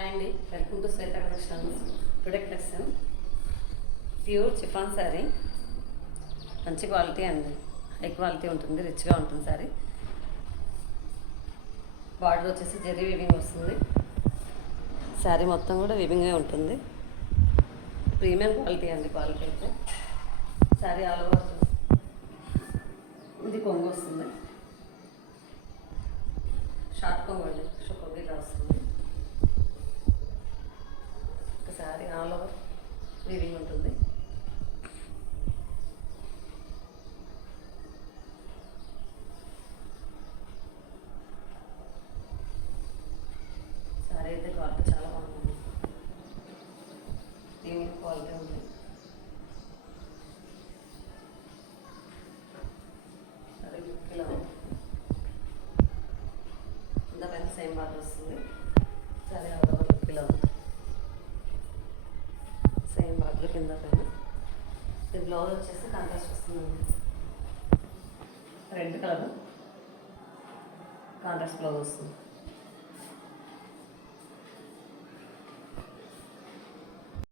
Hi అండి, welcome to Shweta collection. Today collection pure chiffon sari, మంచి quality అండి, high quality ఉంటుంది, రిచ్గా ఉంటుంది శారీ. బార్డర్ వచ్చేసి జరీ వీవింగ్ వస్తుంది. శారీ మొత్తం కూడా వీవింగే ఉంటుంది. ప్రీమియం క్వాలిటీ అండి, క్వాలిటీ అయితే. శారీ ఆల్ ఓవర్ ఇది కొంగు వస్తుంది, షార్ట్ కొంగు అండి, కొంగు ఇలా వస్తుంది. శారీ ఆల్ ఓవర్ వీవింగ్ ఉంటుంది. శారీ అయితే క్వాలిటీ చాలా బాగుంది, ప్రీమియం క్వాలిటీ ఉంది. శారీ ఇలా కింద పైన సేమ్ బార్డర్ వస్తుంది. శారీ ఆల్ ఓవర్ ఇలా ఉంది, సేమ్ బార్డర్ కింద పైన. ఇది బ్లౌజ్ వచ్చేసి కాంట్రాస్ట్ వస్తుందండి, రెడ్ కలర్ కాంట్రాస్ట్ బ్లౌజ్ వస్తుంది.